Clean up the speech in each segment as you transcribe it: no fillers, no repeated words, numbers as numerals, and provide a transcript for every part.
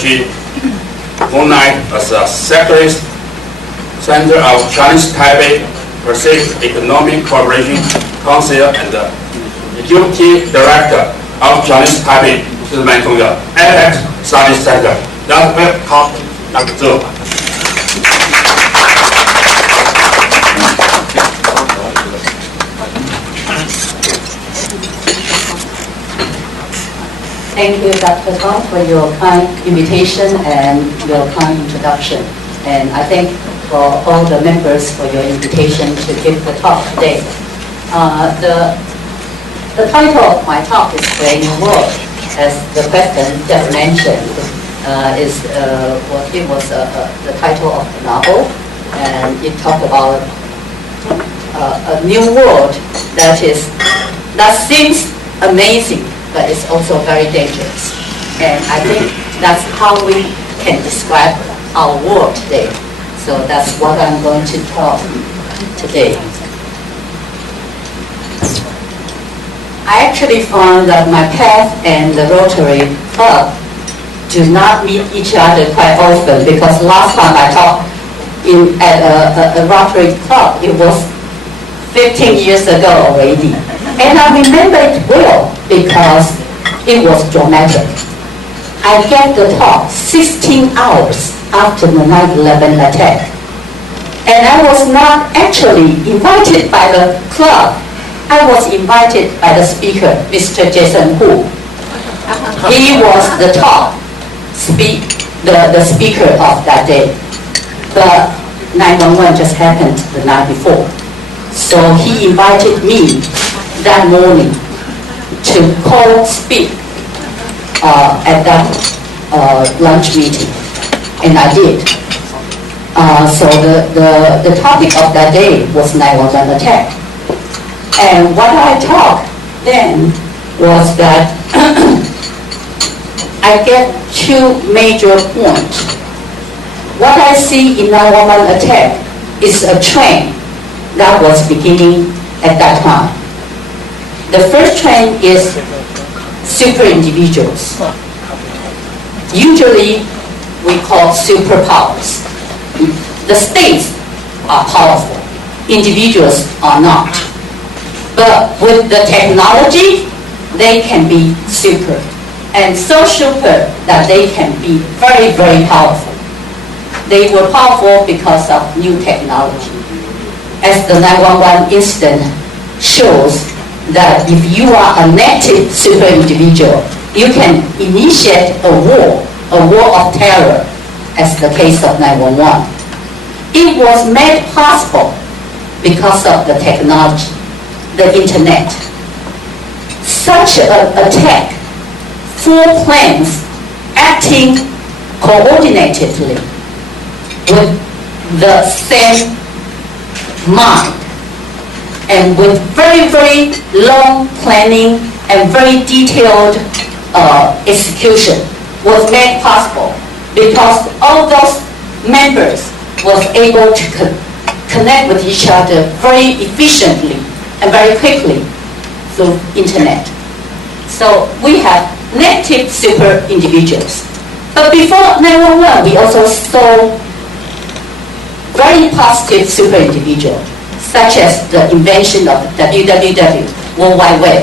She organized as a Secretary Center of Chinese Taipei Pacific Economic Cooperation Council and the Deputy Director of Chinese Taipei 这是蛮重要的 APEC Studies Center。然后好，那个这。Thank you, Dr. Tong, for your kind invitation and your kind introduction. And I thank for all the members for your invitation to give the talk today. The title of my talk is Brave New World, as the President just mentioned. It was the title of the novel, and it talked about a new world that seems amazing, but it's also very dangerous. And I think that's how we can describe our world today. So that's what I'm going to talk today. I actually found that my path and the Rotary Club do not meet each other quite often, because last time I taught at a Rotary Club, it was 15 years ago already. And I remember it well because it was dramatic. I gave the talk 16 hours after the 9/11 attack. And I was not actually invited by the club. I was invited by the speaker, Mr. Jason Hu. He was the speaker of that day. But 9/11 just happened the night before. So he invited me that morning to co-speak at that lunch meeting, and I did. So the topic of that day was 9/11 attack. And what I talked then was that I get two major points. What I see in 9/11 attack is a trend that was beginning at that time. The first trend is super individuals. Usually we call superpowers. The states are powerful, individuals are not. But with the technology, they can be super. And so super that they can be very, very powerful. They were powerful because of new technology. As the 9/11 incident shows, that if you are a native super individual, you can initiate a war of terror, as the case of 9/11. It was made possible because of the technology, the internet. Such an attack, 4 planes acting coordinatedly with the same mind, and with very, very long planning and very detailed execution, was made possible because all those members was able to connect with each other very efficiently and very quickly through internet. So we have native super individuals. But before 9/11, we also saw very positive super individuals, such as the invention of WWW, World Wide Web.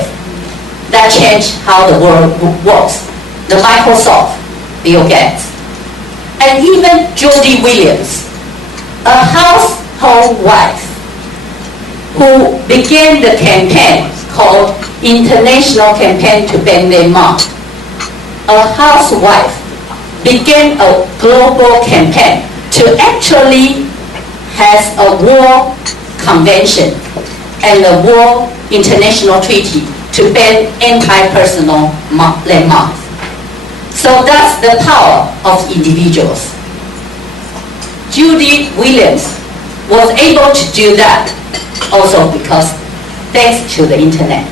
That changed how the world works. The Microsoft, Bill Gates. And even Jody Williams, a household wife who began the campaign called International Campaign to Ban Their Mom. A housewife began a global campaign to actually has a war convention and a war international treaty to ban anti-personal landmines. So that's the power of individuals. Judy Williams was able to do that also because thanks to the internet.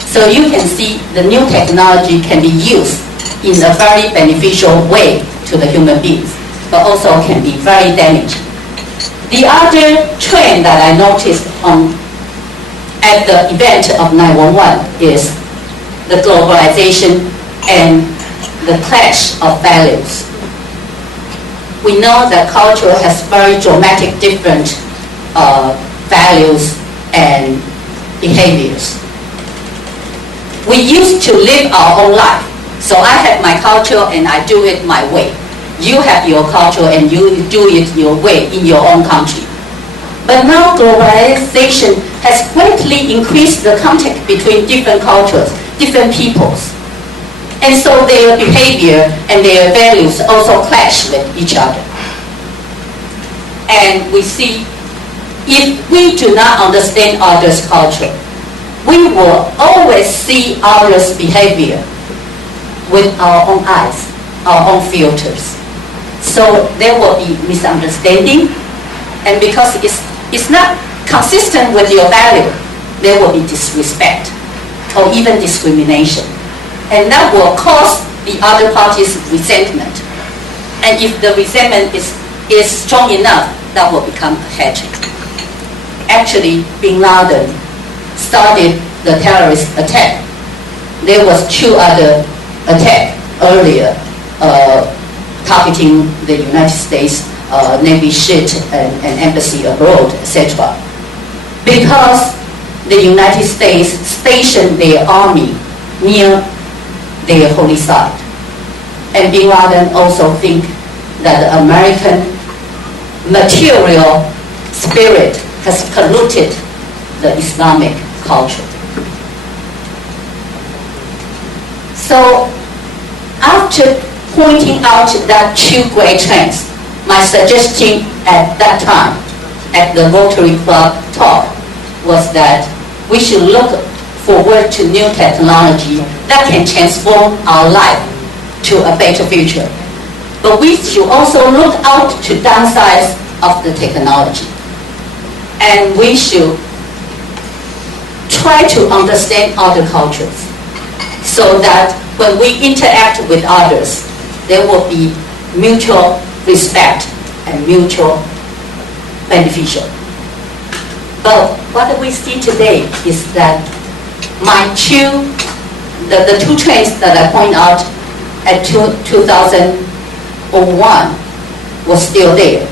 So you can see the new technology can be used in a very beneficial way to the human beings, but also can be very damaging. The other trend that I noticed at the event of 9/11 is the globalization and the clash of values. we know that culture has very dramatic different values and behaviors. We used to live our own life. So I have my culture and I do it my way. You have your culture and you do it your way in your own country. But now globalization has greatly increased the contact between different cultures, different peoples. And so their behavior and their values also clash with each other. And we see, if we do not understand others' culture, we will always see others' behavior with our own eyes, our own filters. So there will be misunderstanding, and because it's not consistent with your value, there will be disrespect or even discrimination. And that will cause the other party's resentment. And if the resentment is strong enough, that will become a hatred. Actually, Bin Laden started the terrorist attack. There was 2 other attacks earlier targeting the United States Navy ship and embassy abroad, etc. Because the United States stationed their army near their holy site. And Bin Laden also think that the American material spirit has polluted the Islamic culture. So after pointing out that 2 great trends, my suggestion at that time at the Rotary Club talk was that we should look forward to new technology that can transform our life to a better future. But we should also look out to downsides of the technology. And we should try to understand other cultures so that when we interact with others, there will be mutual respect and mutual beneficial. But what we see today is that the 2 trends that I point out at 2001 was still there.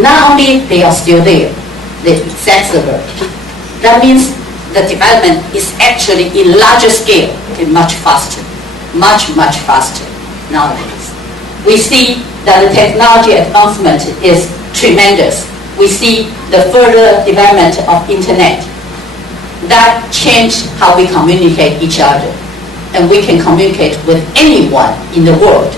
Not only they are still there, they exacerbate. That means the development is actually in larger scale and much faster, much faster nowadays. We see that the technology advancement is tremendous. We see the further development of internet. That changed how we communicate each other. And we can communicate with anyone in the world.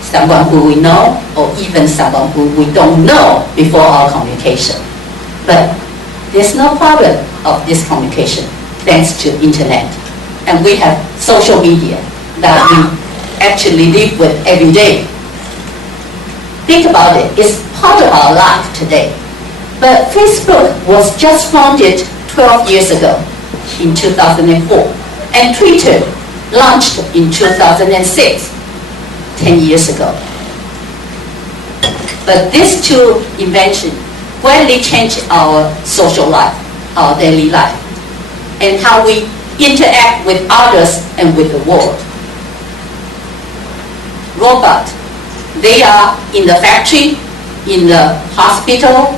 Someone who we know, or even someone who we don't know before our communication. But there's no problem of this communication thanks to internet. And we have social media that we actually live with every day. Think about it, it's part of our life today. But Facebook was just founded 12 years ago, in 2004. And Twitter launched in 2006, 10 years ago. But these 2 inventions greatly changed our social life, our daily life, and how we interact with others and with the world. Robots, they are in the factory, in the hospital,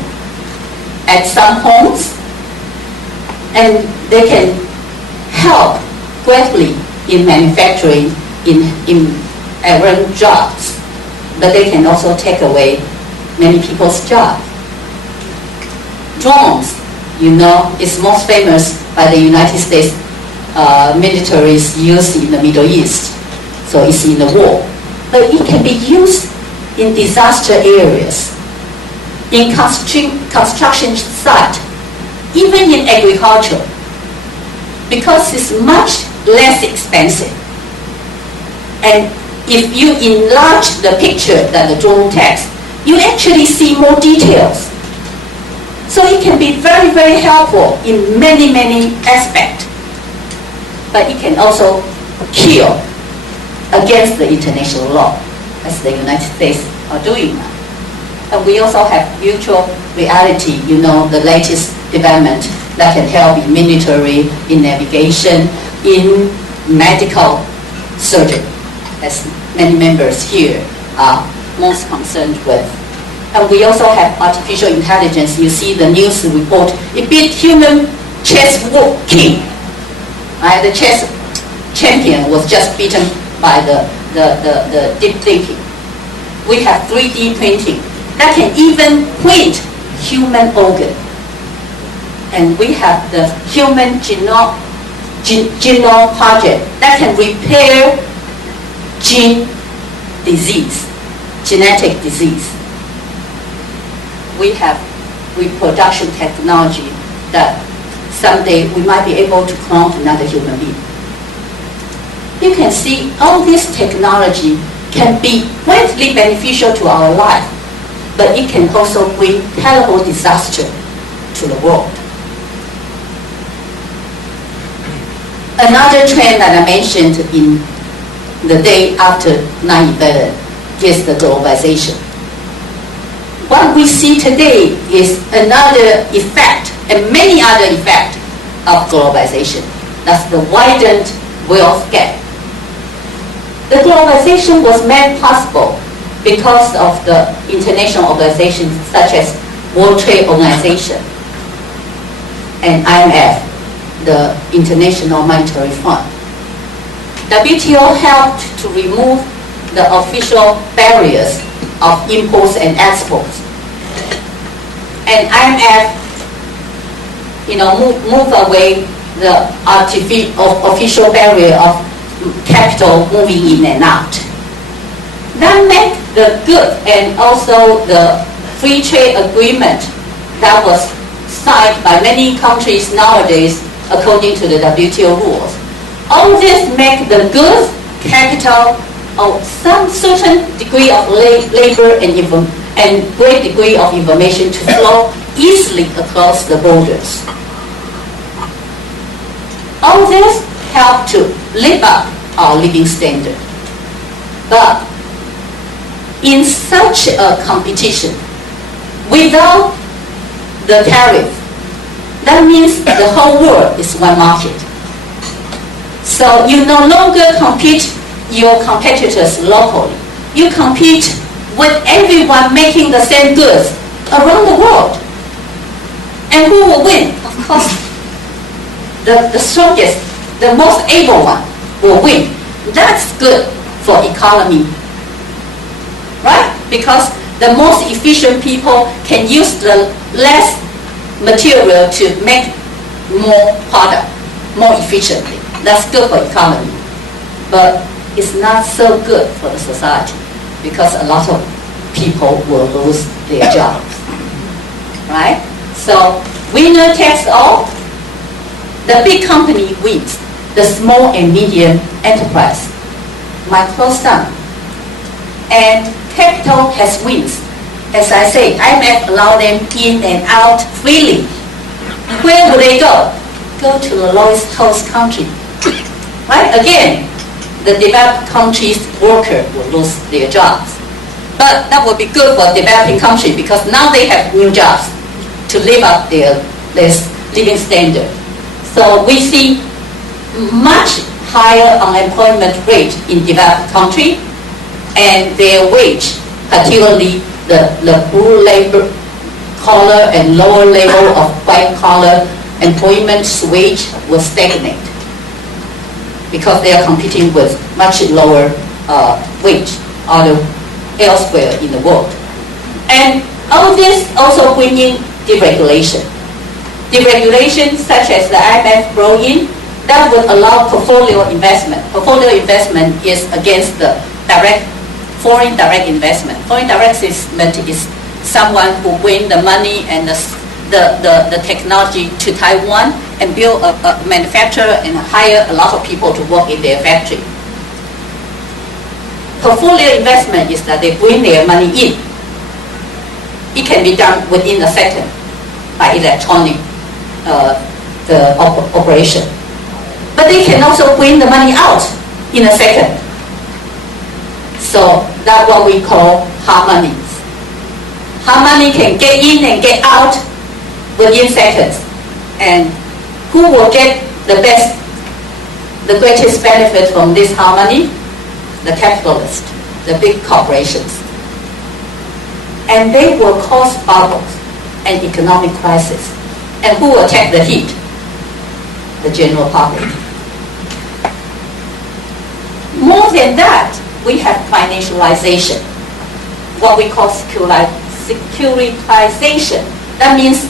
at some homes, and they can help greatly in manufacturing, in errand jobs, but they can also take away many people's jobs. Drones, is most famous by the United States military's use in the Middle East, so it's in the war. But it can be used in disaster areas, in construction site, even in agriculture, because it's much less expensive. And if you enlarge the picture that the drone takes, you actually see more details. So it can be very, very helpful in many, many aspects. But it can also kill against the international law, as the United States are doing now. And we also have virtual reality, the latest development that can help in military, in navigation, in medical surgery, as many members here are most concerned with. And we also have artificial intelligence. You see the news report. It beat human chess king. Right? The chess champion was just beaten by the deep thinking. We have 3D printing that can even print human organ. And we have the human genome project that can repair genetic disease. We have reproduction technology that someday we might be able to clone another human being. You can see all this technology can be greatly beneficial to our life, but it can also bring terrible disaster to the world. Another trend that I mentioned in the day after 9/11 is the globalization. What we see today is another effect and many other effects of globalization. That's the widened wealth gap. The globalization was made possible because of the international organizations such as World Trade Organization and IMF, the International Monetary Fund. WTO helped to remove the official barriers of imports and exports. And IMF, move away the official barrier of capital moving in and out. That make the good and also the free trade agreement that was signed by many countries nowadays according to the WTO rules. All this make the goods, capital, or some certain degree of labor and great degree of information to flow easily across the borders. All this help to lift up our living standard. But in such a competition, without the tariff, that means the whole world is one market. So you no longer compete your competitors locally. You compete with everyone making the same goods around the world. And who will win? Of course, the strongest, the most able one will win. That's good for economy, right? Because the most efficient people can use the less material to make more product more efficiently. That's good for economy. But it's not so good for the society because a lot of people will lose their jobs, right? So winner takes all. The big company wins. The small and medium enterprise might close down. And capital has wins. As I say, IMF allow them in and out freely. Where will they go? Go to the lowest cost country. Right? Again, the developed countries' workers will lose their jobs. But that would be good for developing countries because now they have new jobs to live up their living standard. So we see much higher unemployment rate in developed countries, and their wage, particularly the blue labor collar and lower level of white collar employment's wage will stagnate because they are competing with much lower wage elsewhere in the world. And all this also bring in deregulation. Deregulation such as the IMF brought in, that would allow portfolio investment. Portfolio investment is against the foreign direct investment. Foreign direct investment is someone who bring the money and the technology to Taiwan and build a manufacturer and hire a lot of people to work in their factory. Portfolio investment is that they bring their money in. It can be done within a second by electronic operation. But they can also bring the money out in a second. So that's what we call hard money. Hard money can get in and get out within seconds. And who will get the greatest benefit from this hard money? The capitalists, the big corporations. and they will cause bubbles and economic crisis. And who will take the heat? The general public. More than that, we have financialization, what we call securitization. That means,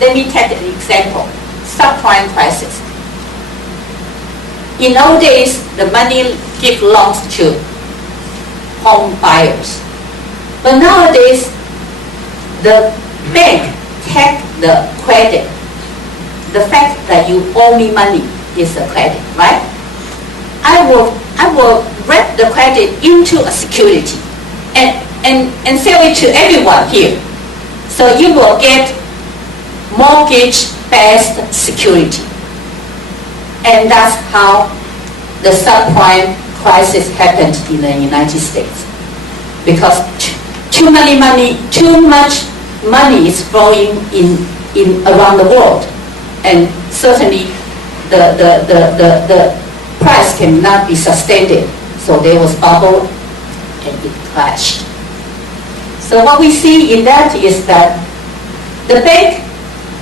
let me take an example, subprime crisis. In old days, the money give loans to home buyers. But nowadays, the bank take the credit. The fact that you owe me money is a credit, right? I will wrap the credit into a security and sell it to everyone here. So you will get mortgage-based security. And that's how the subprime crisis happened in the United States. Because too much money is flowing in around the world. And certainly the price cannot be sustained. So there was bubble and it crashed. So what we see in that is that the bank,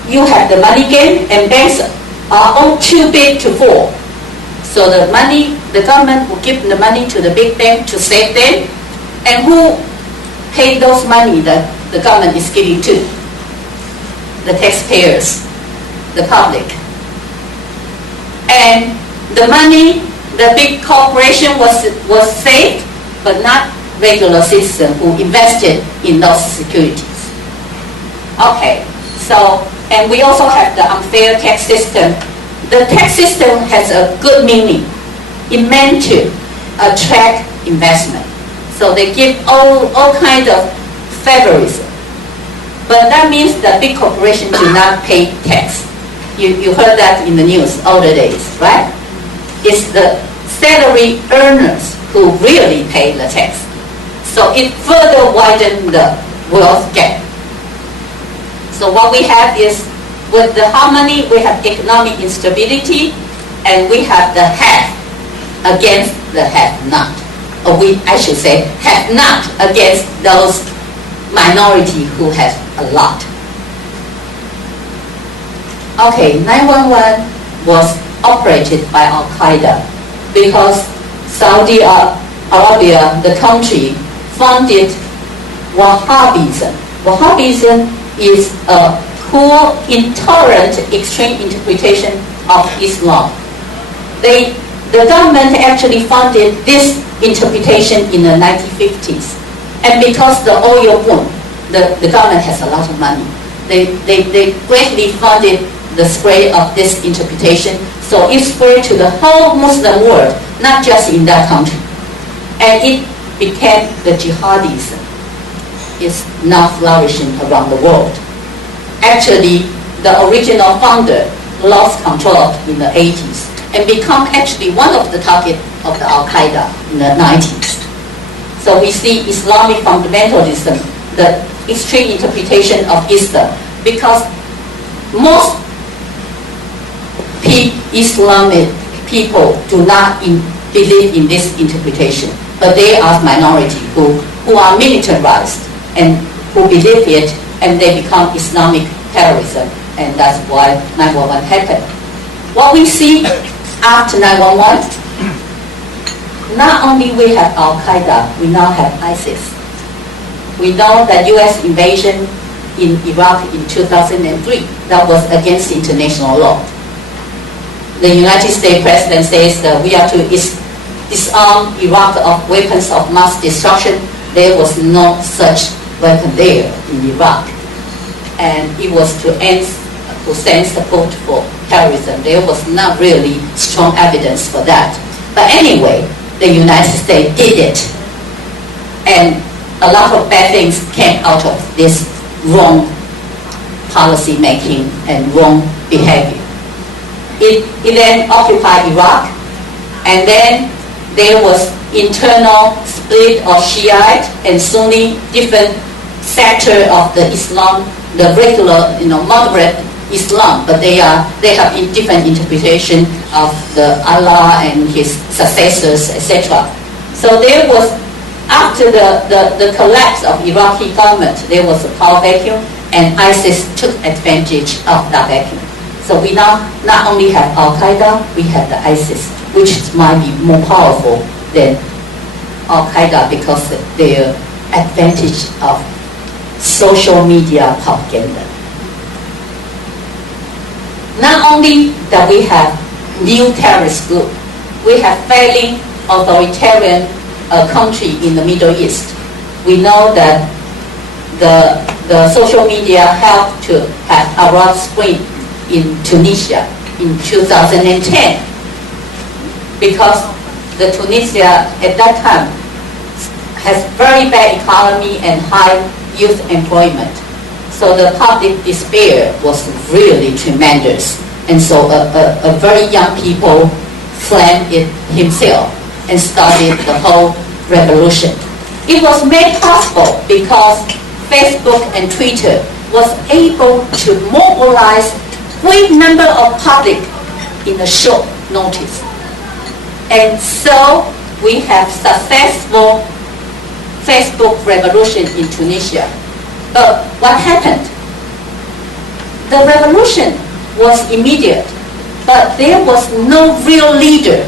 you have the money game, and banks are all too big to fall. So the government will give the money to the big bank to save them. And who paid those money that the government is giving to? The taxpayers, the public. And the money, the big corporation was saved, but not regular citizen who invested in those securities. Okay, so, and we also have the unfair tax system. The tax system has a good meaning. It meant to attract investment. So they give all kinds of favorism. But that means that big corporations do not pay tax. You heard that in the news all the days, right? It's the salary earners who really pay the tax. So it further widens the wealth gap. So what we have is, with the harmony, we have economic instability, and we have the have against the have-not. Or I should say, have-not against those minority who have a lot. Okay, 911 was operated by Al-Qaeda because Saudi Arabia, the country, funded Wahhabism. Wahhabism is a poor, intolerant, extreme interpretation of Islam. The government actually funded this interpretation in the 1950s. And because the oil boom, the government has a lot of money. They greatly funded the spread of this interpretation. So it spread to the whole Muslim world, not just in that country. And it became the jihadism. It's now flourishing around the world. Actually, the original founder lost control in the 80s and become actually one of the targets of the Al-Qaeda in the 90s. So we see Islamic fundamentalism, the extreme interpretation of Islam, because most Islamic people do not believe in this interpretation, but they are minority who are militarized and who believe it, and they become Islamic terrorism, and that's why 911 happened. What we see after 911, not only we have Al-Qaeda, we now have ISIS. We know that U.S. invasion in Iraq in 2003, that was against international law. The United States President says that we are to disarm Iraq of weapons of mass destruction. There was no such weapon there in Iraq. And it was to send support for terrorism. There was not really strong evidence for that. But anyway, the United States did it. And a lot of bad things came out of this wrong policy making and wrong behavior. It then occupied Iraq, and then there was internal split of Shiite and Sunni, different sector of the Islam, the regular, moderate Islam, but they have a different interpretation of the Allah and his successors, etc. So there was after the collapse of Iraqi government, there was a power vacuum, and ISIS took advantage of that vacuum. So we now not only have Al-Qaeda, we have the ISIS, which might be more powerful than Al-Qaeda because of their advantage of social media propaganda. Not only that we have new terrorist group, we have failing authoritarian country in the Middle East. We know that the social media helped to have Arab Spring in Tunisia in 2010 because the Tunisia at that time has very bad economy and high youth employment. So the public despair was really tremendous. And so a very young people flamed it himself and started the whole revolution. It was made possible because Facebook and Twitter was able to mobilize great number of public in a short notice. And so we have successful Facebook revolution in Tunisia. But what happened? The revolution was immediate, but there was no real leader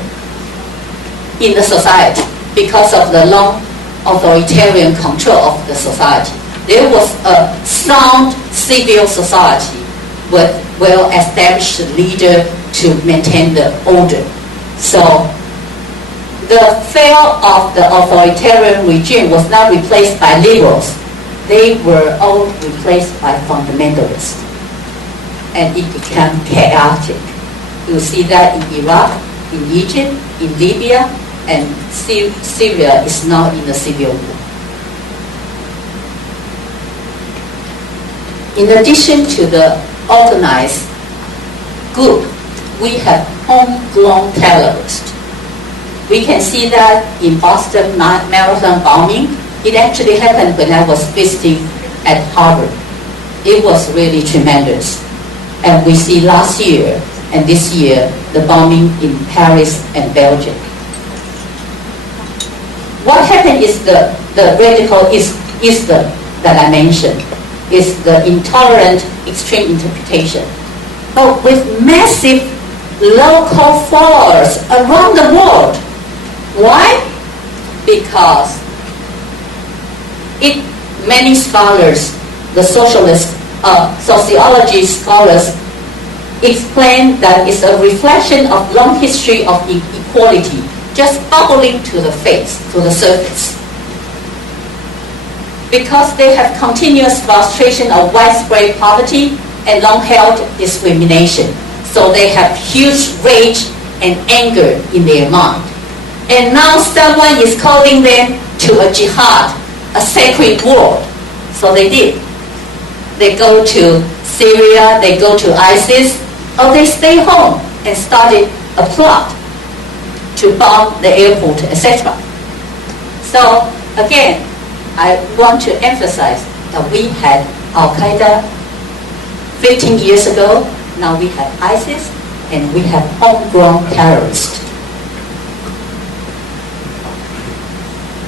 in the society because of the long authoritarian control of the society. There was a sound civil society with well-established leader to maintain the order. So the fall of the authoritarian regime was not replaced by liberals. They were all replaced by fundamentalists. And it became chaotic. You see that in Iraq, in Egypt, in Libya, and Syria is now in a civil war. In addition to the organized group, we have homegrown terrorists. We can see that in Boston Marathon bombing. It actually happened when I was visiting at Harvard. It was really tremendous. And we see last year and this year the bombing in Paris and Belgium. What happened is the radical Islam that I mentioned is the intolerant extreme interpretation. But with massive local followers around the world. Why? Because many scholars, the sociology scholars, explain that it's a reflection of long history of inequality just bubbling to the surface. Because they have continuous frustration of widespread poverty and long-held discrimination. So they have huge rage and anger in their mind. And now someone is calling them to a jihad, a sacred war. So they did. They go to Syria, they go to ISIS, or they stay home and started a plot to bomb the airport, etc. So again, I want to emphasize that we had Al-Qaeda 15 years ago, now we have ISIS, and we have homegrown terrorists.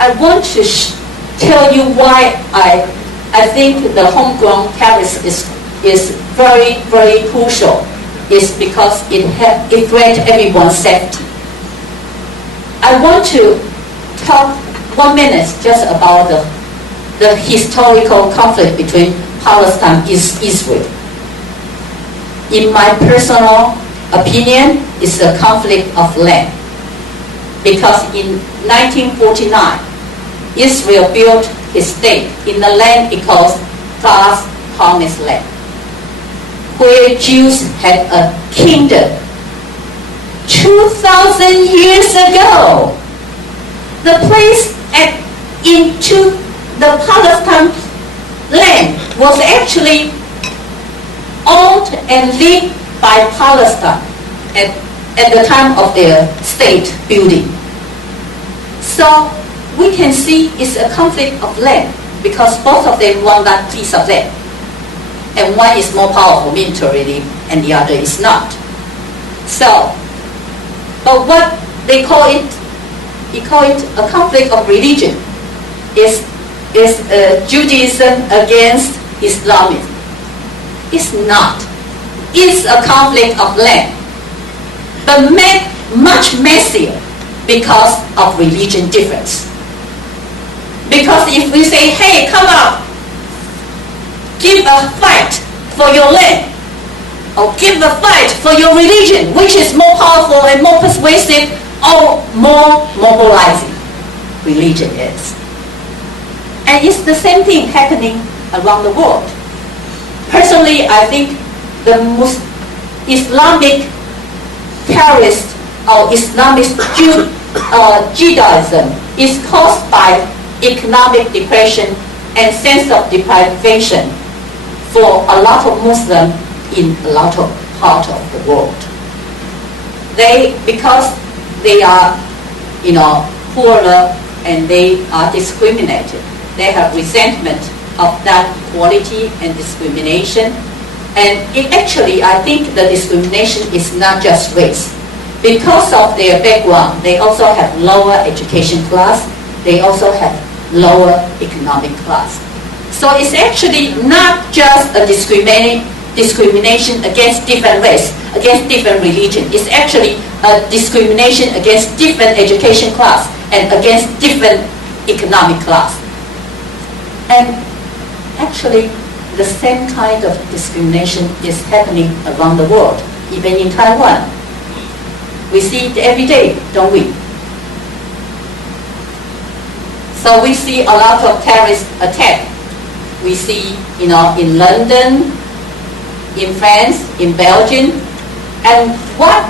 I want to tell you why I think the homegrown terrorist is very, very crucial. It's because it threatens everyone's safety. I want to talk 1 minute just about the historical conflict between Palestine and Israel. In my personal opinion, it's a conflict of land. Because in 1949, Israel built his state in the land it calls God's Promised Land, where Jews had a kingdom. 2,000 years ago, the place into the Palestine land was actually owned and lived by Palestine at the time of their state building. So we can see it's a conflict of land because both of them want that piece of land. And one is more powerful militarily and the other is not. So, but what they call it a conflict of religion. is Judaism against Islamism. It's not. It's a conflict of land, but made much messier because of religion difference. Because if we say, hey, come up, give a fight for your land, or give a fight for your religion, which is more powerful and more persuasive or more mobilizing, religion is. And it's the same thing happening around the world. Personally, I think the Islamic terrorist or Islamic Judaism is caused by economic depression and sense of deprivation for a lot of Muslims in a lot of parts of the world. Because they are, poorer and they are discriminated. They have resentment of that equality and discrimination. And actually, I think the discrimination is not just race. Because of their background, they also have lower education class. They also have lower economic class. So it's actually not just a discrimination against different race, against different religion. It's actually a discrimination against different education class and against different economic class. And actually, the same kind of discrimination is happening around the world, even in Taiwan. We see it every day, don't we? So we see a lot of terrorist attacks. We see, in London, in France, in Belgium, and what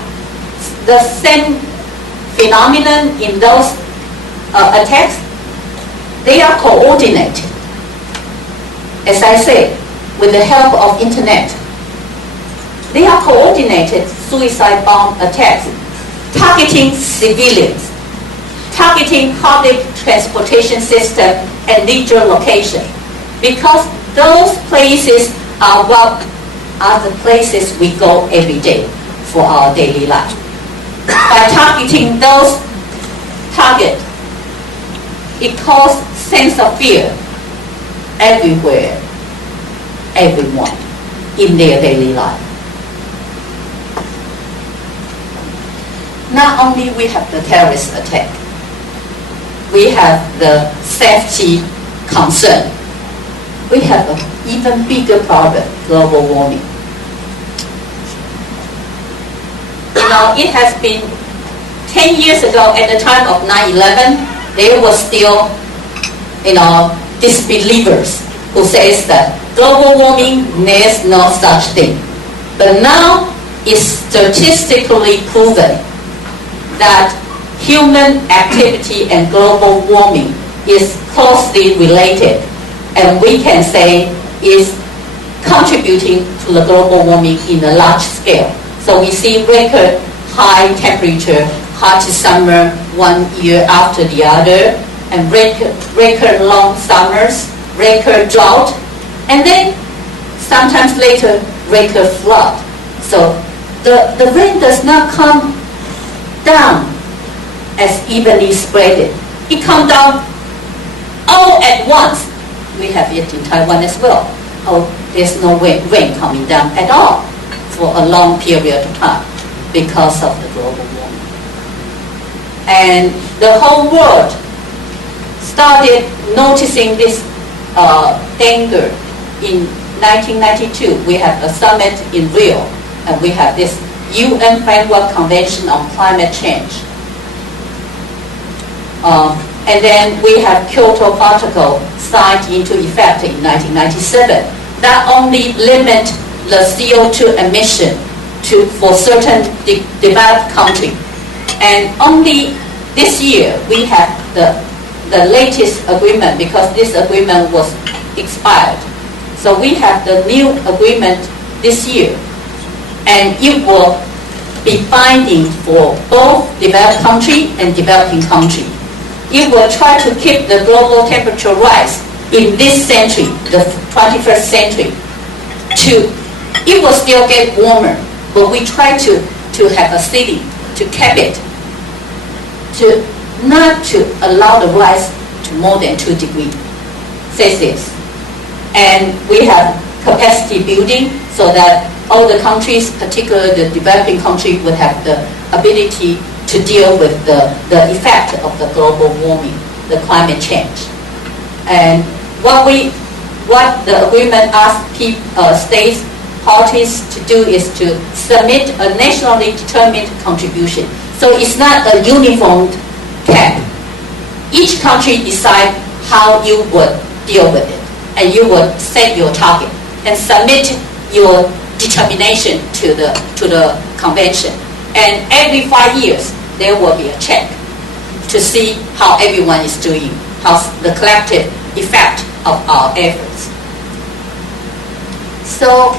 the same phenomenon in those attacks, they are coordinated. As I said, with the help of internet, they are coordinated suicide bomb attacks, targeting civilians, targeting public transportation system and leisure location, because those places are the places we go every day for our daily life. By targeting those targets, it causes sense of fear everywhere, everyone in their daily life. Not only we have the terrorist attack, we have the safety concern. We have an even bigger problem, global warming. It has been 10 years ago at the time of 9/11, there were still, disbelievers who says that global warming, there's no such thing. But now it's statistically proven that human activity and global warming is closely related, and we can say is contributing to the global warming in a large scale. So we see record high temperature, hot summer one year after the other, and record long summers, record drought, and then sometimes later record flood. So the rain does not come down as evenly spread. It comes down all at once. We have it in Taiwan as well. There's no rain coming down at all for a long period of time because of the global warming. And the whole world started noticing this danger. In 1992, we have a summit in Rio, and we have this UN Framework Convention on Climate Change. And then we have Kyoto Protocol signed into effect in 1997. That only limit the CO2 emission for certain developed countries. And only this year we have the latest agreement, because this agreement was expired. So we have the new agreement this year, and it will be binding for both developed country and developing country. It will try to keep the global temperature rise in this century, the 21st century. It will still get warmer, but we try to have a ceiling to cap it, not to allow the rise to to more than 2 degrees Celsius. And we have capacity building so that all the countries, particularly the developing countries, would have the ability to deal with the effect of the global warming, the climate change. And what the agreement asks states, parties to do is to submit a nationally determined contribution. So it's not a uniform cap. Each country decide how you would deal with it, and you would set your target and submit your determination to the convention. And every 5 years there will be a check to see how everyone is doing, how's the collective effect of our efforts. So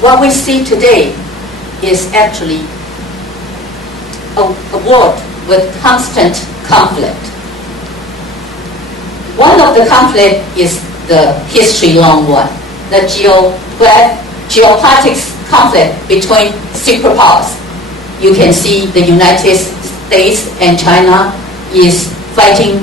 what we see today is actually a world with constant conflict. One of the conflict is the history-long one, the geopolitics conflict between superpowers. You can see the United States and China is fighting,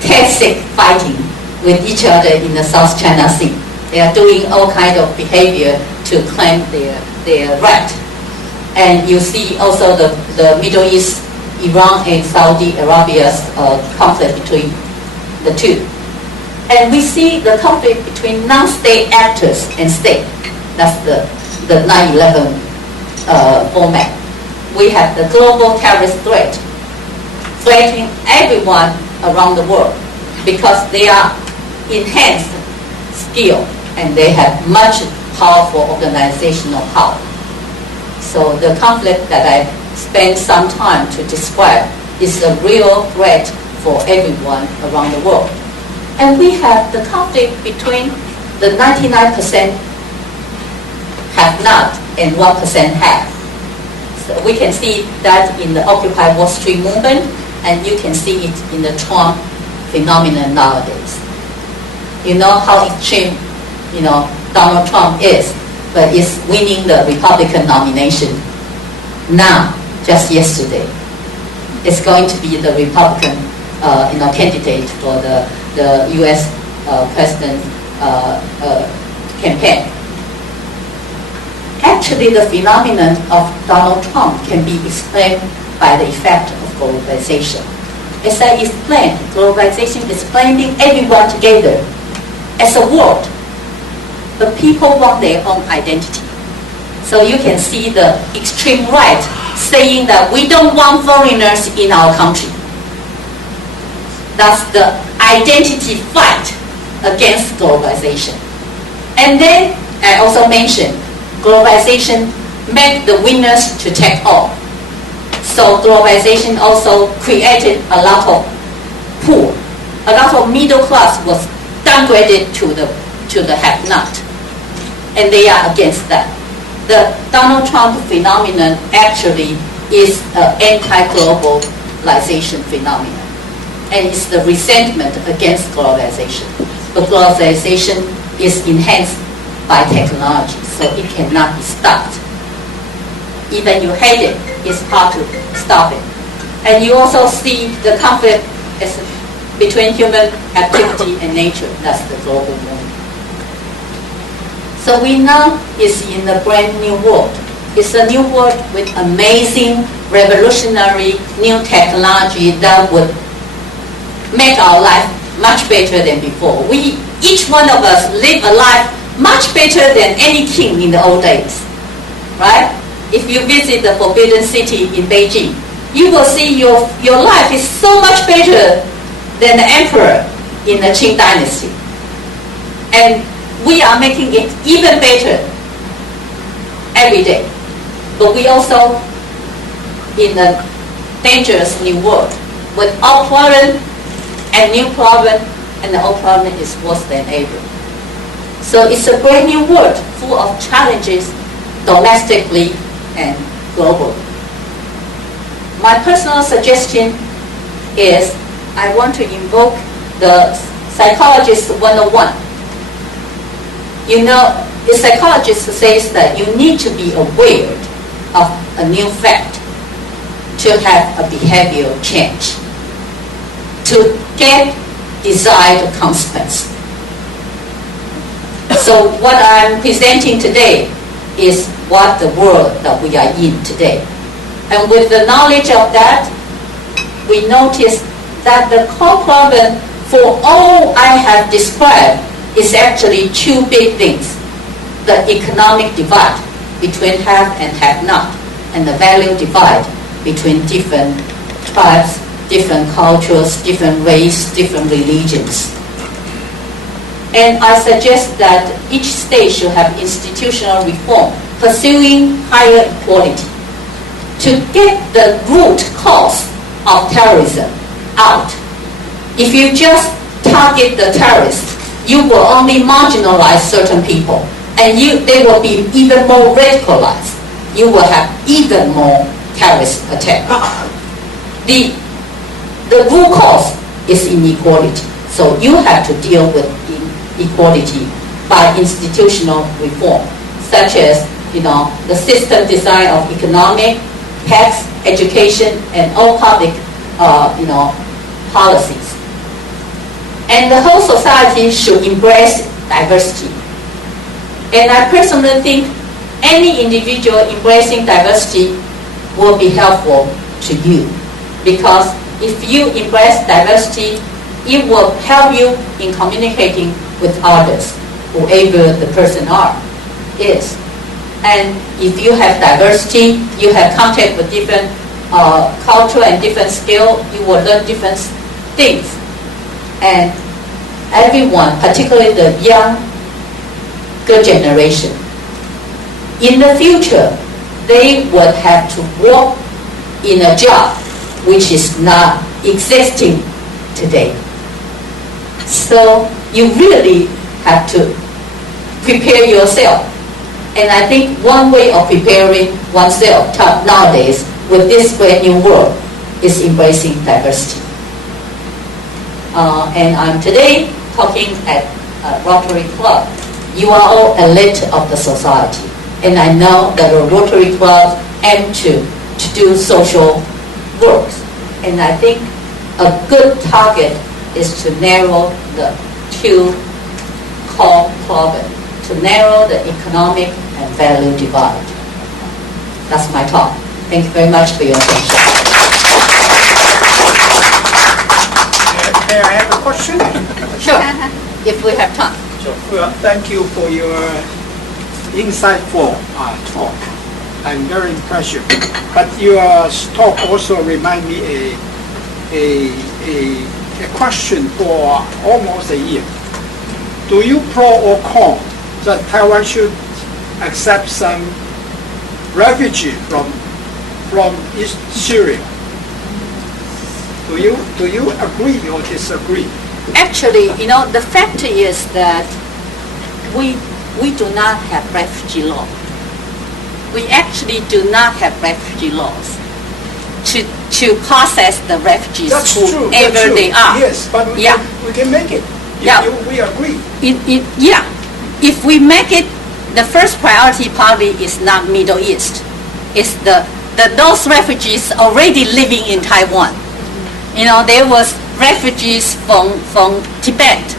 toxic fighting with each other in the South China Sea. They are doing all kinds of behavior to claim their right. And you see also the Middle East, Iran and Saudi Arabia's conflict between the two. And we see the conflict between non-state actors and state. That's the 9/11 format. We have the global terrorist threat, threatening everyone around the world because they are enhanced skill and they have much powerful organizational power. So the conflict that I spent some time to describe is a real threat for everyone around the world. And we have the conflict between the 99% have not and 1% have. So we can see that in the Occupy Wall Street movement, and you can see it in the Trump phenomenon nowadays. You know how extreme, Donald Trump is, but is winning the Republican nomination now, just yesterday. It's going to be the Republican, candidate for the U.S. President campaign. Actually, the phenomenon of Donald Trump can be explained by the effect of globalization. As I explained, globalization is bringing everyone together as a world, but people want their own identity. So you can see the extreme right saying that we don't want foreigners in our country. That's the identity fight against globalization. And then I also mentioned globalization make the winners to take all. So globalization also created a lot of poor. A lot of middle class was downgraded to the have-not. And they are against that. The Donald Trump phenomenon actually is an anti-globalization phenomenon. And it's the resentment against globalization. But globalization is enhanced by technology, so it cannot be stopped. Even you hate it, it's hard to stop it. And you also see the conflict between human activity and nature. That's the global warming. So we now is in a brand new world. It's a new world with amazing, revolutionary new technology that would make our life much better than before. Each one of us live a life much better than any king in the old days, right? If you visit the Forbidden City in Beijing, you will see your life is so much better than the emperor in the Qing dynasty. And we are making it even better every day. But we also in a dangerous new world with all problem and new problem, and the old problem is worse than ever. So it's a brand new world full of challenges domestically and globally. My personal suggestion is I want to invoke the Psychologist 101. The psychologist says that you need to be aware of a new fact to have a behavioral change. to get desired consequence. So what I'm presenting today is what the world that we are in today. And with the knowledge of that, we notice that the core problem for all I have described is actually two big things. The economic divide between have and have not, and the value divide between different tribes, different cultures, different race, different religions. And I suggest that each state should have institutional reform pursuing higher equality to get the root cause of terrorism out. If you just target the terrorists, you will only marginalize certain people, and they will be even more radicalized. You will have even more terrorist attacks. The root cause is inequality, so you have to deal with inequality by institutional reform, such as the system design of economic, tax, education, and all public policies. And the whole society should embrace diversity. And I personally think any individual embracing diversity will be helpful to you, because if you embrace diversity, it will help you in communicating with others, whoever the person is. And if you have diversity, you have contact with different culture and different skill, you will learn different things. And everyone, particularly the younger generation, in the future, they would have to work in a job which is not existing today. So you really have to prepare yourself. And I think one way of preparing oneself nowadays with this brand new world is embracing diversity. And I'm today talking at Rotary Club. You are all elite of the society. And I know that the Rotary Club aim to do social work. And I think a good target is to narrow the two core problems, to narrow the economic and value divide. That's my talk. Thank you very much for your attention. May I have a question? Sure, if we have time. Well, thank you for your insightful talk. I'm very impressed. But your talk also remind me a question for almost a year. Do you pro or con that Taiwan should accept some refugee from East Syria? Do you agree or disagree? Actually, the fact is that we do not have refugee law. We actually do not have refugee laws to process the refugees whoever they are. Yes, but we can make it. We agree. If we make it, the first priority probably is not Middle East. It's those refugees already living in Taiwan. There was refugees from Tibet.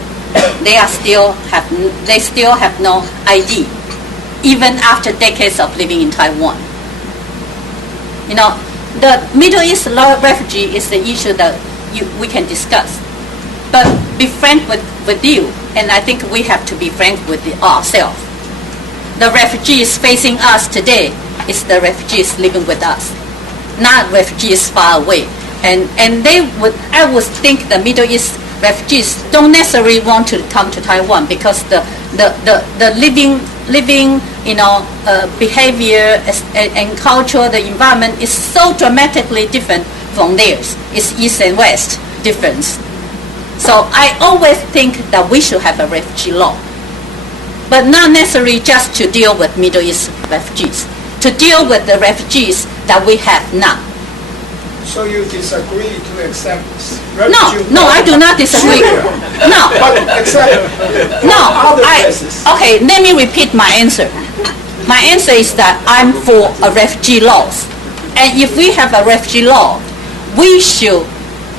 They still have no ID, even after decades of living in Taiwan. The Middle East refugee is the issue that we can discuss. But be frank with you, and I think we have to be frank with ourselves. The refugees facing us today is the refugees living with us, not refugees far away. And I would think the Middle East refugees don't necessarily want to come to Taiwan because the living behavior and culture, the environment is so dramatically different from theirs. It's East and West difference. So I always think that we should have a refugee law, but not necessarily just to deal with Middle East refugees, to deal with the refugees that we have now. So you disagree to accept refugee? No, I do not disagree. No. But accept other places. Okay, let me repeat my answer. My answer is that I'm for a refugee laws. And if we have a refugee law, we should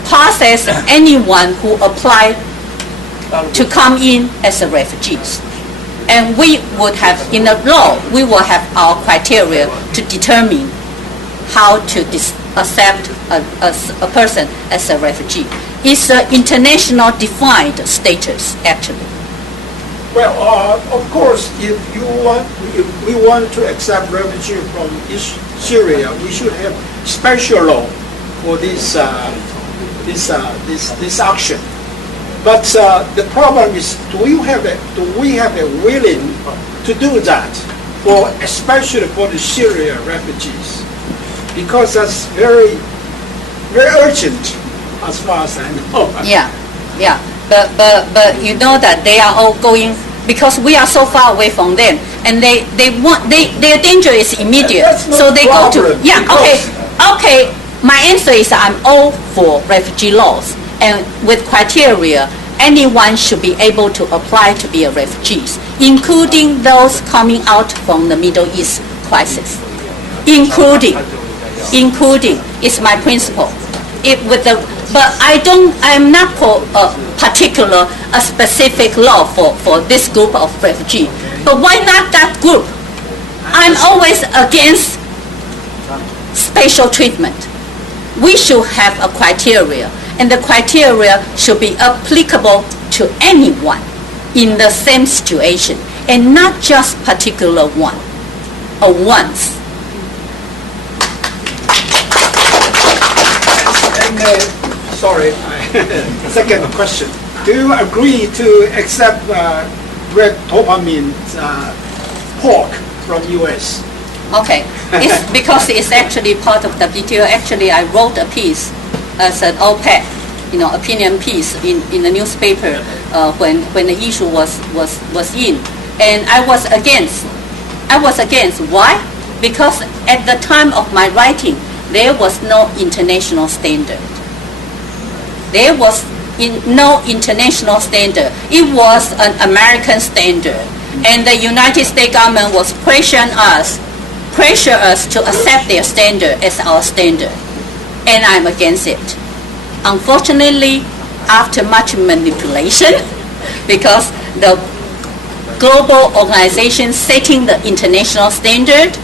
process anyone who apply to come in as a refugees. And we would have, in the law, we will have our criteria to determine how to accept a person as a refugee. It's an international defined status, actually. Well, of course, if we want to accept refugees from Syria, we should have special law for this action. But the problem is, do we have a willing to do that, especially for the Syrian refugees? Because that's very, very urgent, as far as I know. Yeah. But you know that they are all going, because we are so far away from them, and their danger is immediate. So they go to, okay. My answer is I'm all for refugee laws, and with criteria, anyone should be able to apply to be a refugee, including those coming out from the Middle East crisis. Including, it's my principle. But I'm not for a specific law for this group of refugees. But why not that group? I'm always against special treatment. We should have a criteria, and the criteria should be applicable to anyone in the same situation, and not just particular one or ones. Sorry, second question. Do you agree to accept red dopamine pork from U.S.? Okay, it's because it's actually part of WTO. Actually, I wrote a piece as an OPEC, opinion piece in the newspaper when the issue was in, and I was against. Why? Because at the time of my writing, there was no international standard. There was no international standard. It was an American standard, and the United States government was pressure us to accept their standard as our standard, and I'm against it. Unfortunately, after much manipulation, because the global organization setting the international standard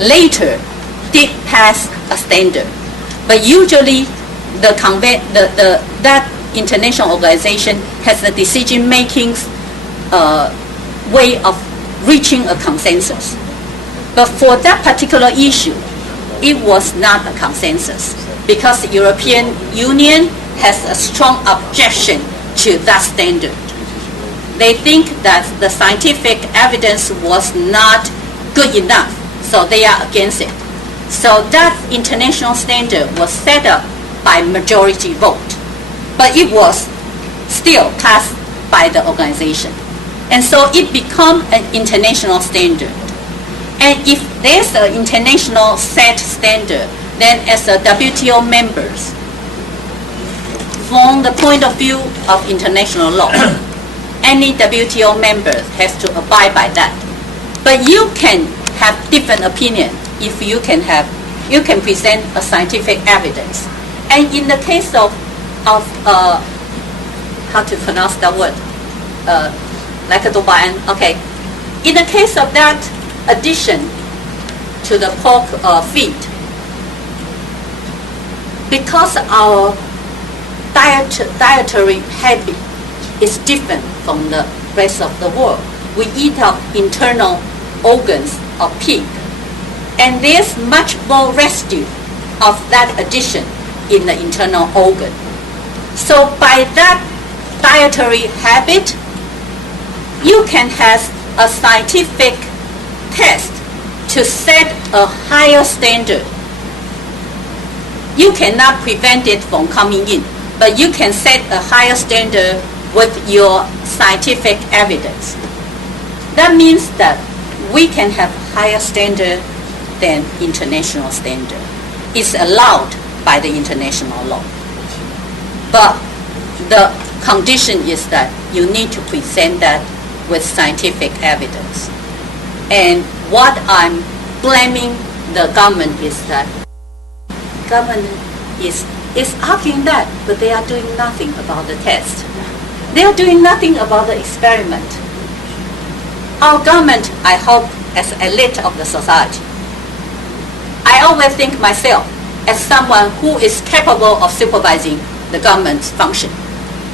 later did pass a standard, but usually that international organization has the decision-making way of reaching a consensus. But for that particular issue, it was not a consensus, because the European Union has a strong objection to that standard. They think that the scientific evidence was not good enough, so they are against it. So that international standard was set up by majority vote, but it was still passed by the organization, and so it became an international standard. And if there's an international set standard, then as a WTO members, from the point of view of international law, any WTO member has to abide by that. But you can have different opinion if you can present a scientific evidence. And in the case of how to pronounce that word, like a dopamine, okay. In the case of that addition to the pork feed, because our dietary habit is different from the rest of the world, we eat up internal organs of pig, and there's much more residue of that addition in the internal organ. So by that dietary habit, you can have a scientific test to set a higher standard. You cannot prevent it from coming in, but you can set a higher standard with your scientific evidence. That means that we can have higher standard than international standard. It's allowed by the international law. But the condition is that you need to present that with scientific evidence. And what I'm blaming the government is that government is is arguing that, but they are doing nothing about the test. They are doing nothing about the experiment. Our government, I hope, as elite of the society, I always think myself as someone who is capable of supervising the government's function.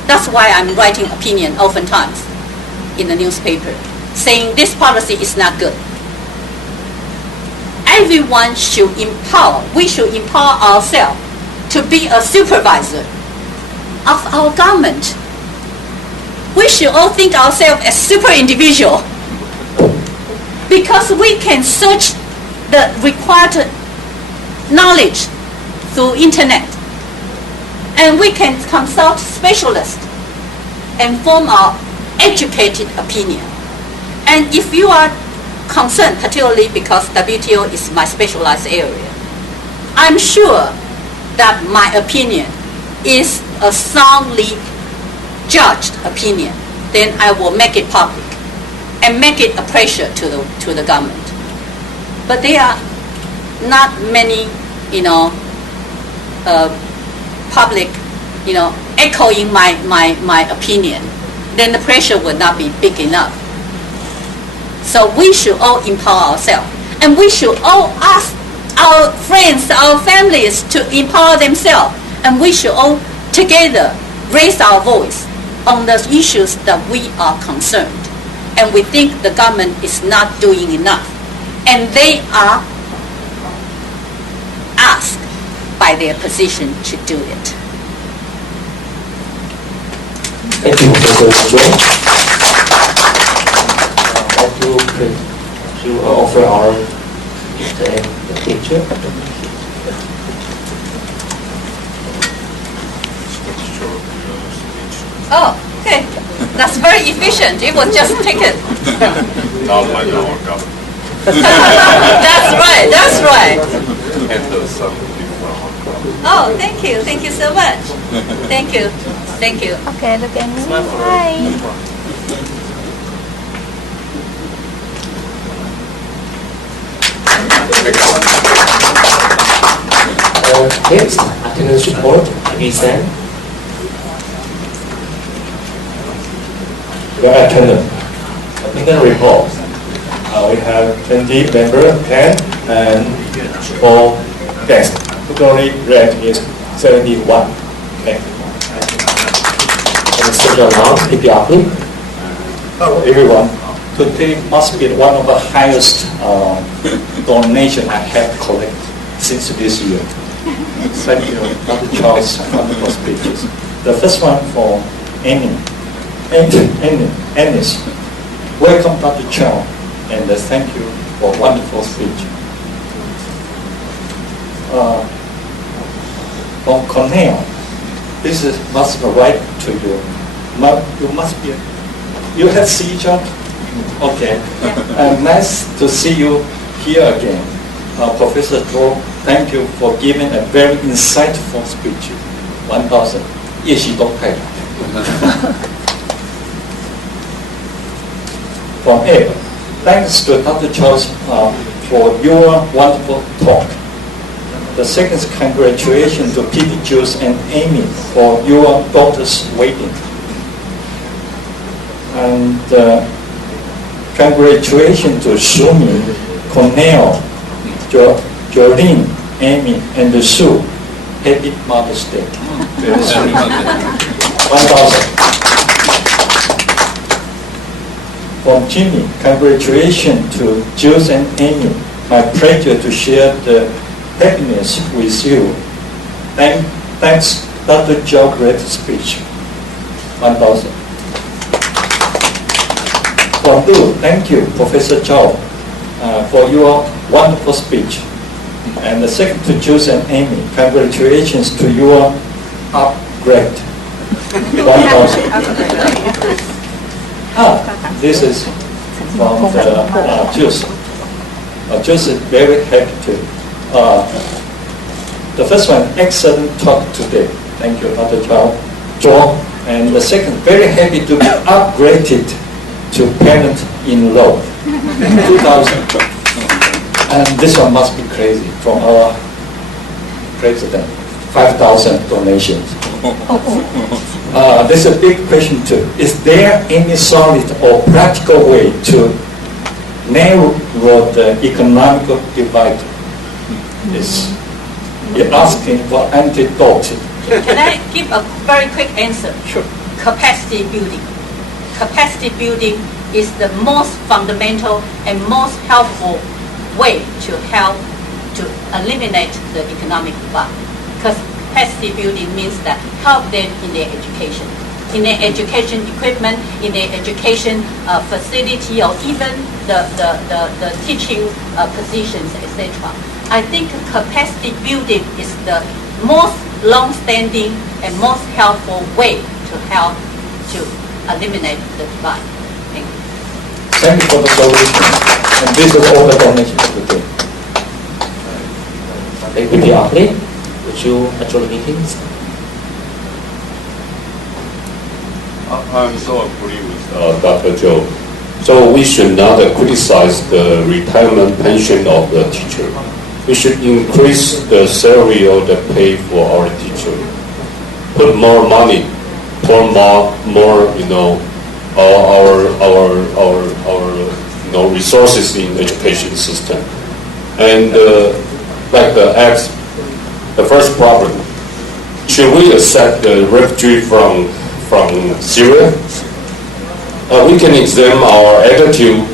That's why I'm writing opinion oftentimes in the newspaper, saying this policy is not good. Everyone should we should empower ourselves to be a supervisor of our government. We should all think ourselves as super individual, because we can search the required knowledge through internet, and we can consult specialists and form our educated opinion. And if you are concerned, particularly because WTO is my specialized area, I'm sure that my opinion is a soundly judged opinion, then I will make it public and make it a pressure to the government. But there are not many, public, echoing my opinion. Then the pressure will not be big enough. So we should all empower ourselves, and we should all ask our friends, our families to empower themselves, and we should all together raise our voice on the issues that we are concerned, and we think the government is not doing enough, and they are asked by their position to do it. Thank you, Professor Wang. To offer our picture. Oh, okay. That's very efficient. It was just take it. Not like our government. That's right. That's right. And some people from Hong Kong. Oh, thank you. Thank you so much. Thank you. Thank you. Okay, look at me. Hi. Next, attendance report, B-San. Your attendance. Attendance report. We have 20 members, 10, and 4 guests. Totally rate is 71. Okay. And special amount, PPR, please. Hello everyone. Today must be one of the highest donation I have collected since this year. Thank you, Dr. Charles, wonderful speeches. The first one for Annie. Annis. Welcome, Dr. Chow, and thank you for a wonderful speech. From Cornell, this must be right to you. You have seen each other? Okay. Nice to see you here again. Professor Zhou, thank you for giving a very insightful speech. 1,000. 叶习东太太. From Ed, thanks to Dr. Charles for your wonderful talk. The second is congratulations to P.D. Juice and Amy for your daughter's wedding. And congratulations to Sumi, Cornell, Jolene, Amy, and Sue. Happy Mother's Day. 1,000. From Jimmy, congratulations to Jules and Amy. My pleasure to share the happiness with you. Thanks, Dr. Joe, great speech. 1,000. From Lu, thank you, Professor Zhao, for your wonderful speech. And the second to Jules and Amy, congratulations to your upgrade. 1,000. This is from the Jules. Jules is very happy too. The first one, excellent talk today. Thank you, Dr. Zhao. And the second, very happy to be upgraded to parent-in-law. 2,000. And this one must be crazy from our president. 5,000 donations. There's a big question too. Is there any solid or practical way to narrow the economic divide? You're asking for antidote. Can I give a very quick answer? Sure. Capacity building. Capacity building is the most fundamental and most helpful way to help to eliminate the economic divide. Because capacity building means that help them in their education, equipment, in their education facility, or even the teaching positions, etc. I think capacity building is the most long-standing and most helpful way to help to eliminate the divide. Thank you. Thank you for the solution. And this is all the donations today. Deputy Arkley, would you adjourn the meeting? I'm so agree with Dr. Joe. So we should not criticize the retirement pension of the teacher. We should increase the salary or the pay for our teacher. Put more money, pour more our resources in education system. And the first problem, should we accept the refugee from Syria? We can examine our attitude,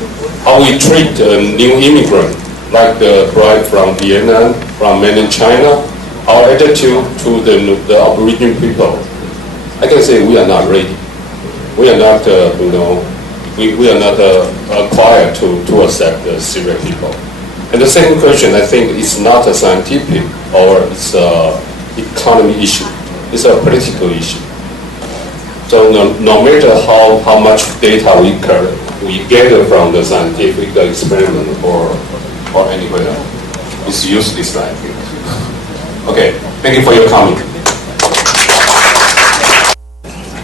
how we treat a new immigrant, like the bride from Vietnam, from mainland China, our attitude to the Aboriginal people. I can say we are not ready. We are not, we are not acquired to accept the Syrian people. And the second question, I think, is not a scientific or it's an economy issue. It's a political issue. So no matter how much data we gather from the scientific experiment or anywhere, it's useless, I think. Okay, thank you for your comment.